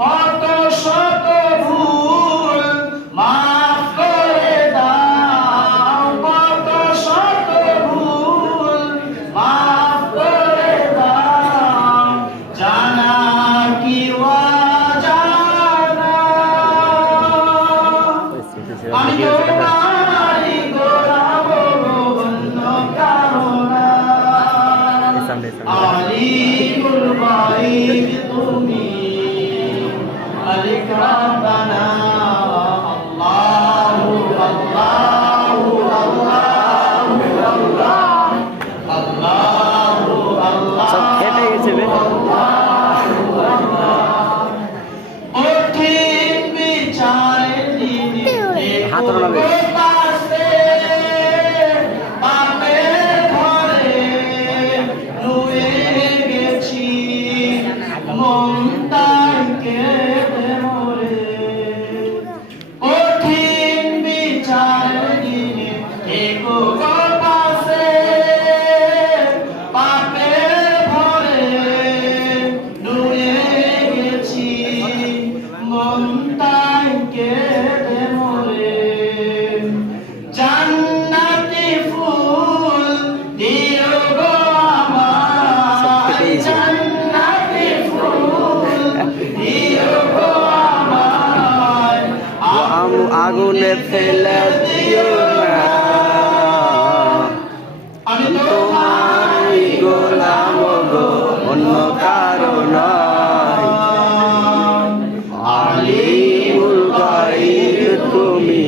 কত শত ভুল মাফ করে দাও, কত শত ভুল মাফ করে দাও, জানা কি অজানা। আমি তোমারই গোলাম অন্য কারো না। আলিমুল গায়ব তুমি, মালিক রব্বানা। আল্লাহু আল্লাহু আল্লাহু আল্লাহ, আল্লাহু আল্লাহ। সব খেটে গেছে বে। কঠিন বিচারের দিনে হাত নাড়াবে। পাশে পাপের ঘরে নুয়ে গেছি, মন তাই কেঁদে মরে। কঠিন বিচারের দিনে একো পাশে পাপের ঘরে নুয়ে গেছি, মন তাই কেঁদে মরে। জান্নাতি ফুল দিও গো আমায়, জান্নাতি ফুল দিও গো আমায়, আগুনে ফেলে দিও না, আমি তোমারই গোলাম গো, অন্য কারো নয়। আলিমুল গায়ব তুমি,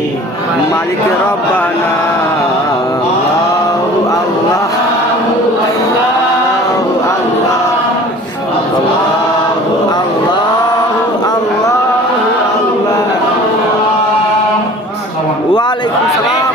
মালিক রব্বানা। আল্লাহু আল্লাহ, আল্লাহু আল্লাহ, আল্লাহু আল্লাহ, আল্লাহু আল্লাহ। ওয়ালাইকুম সালাম।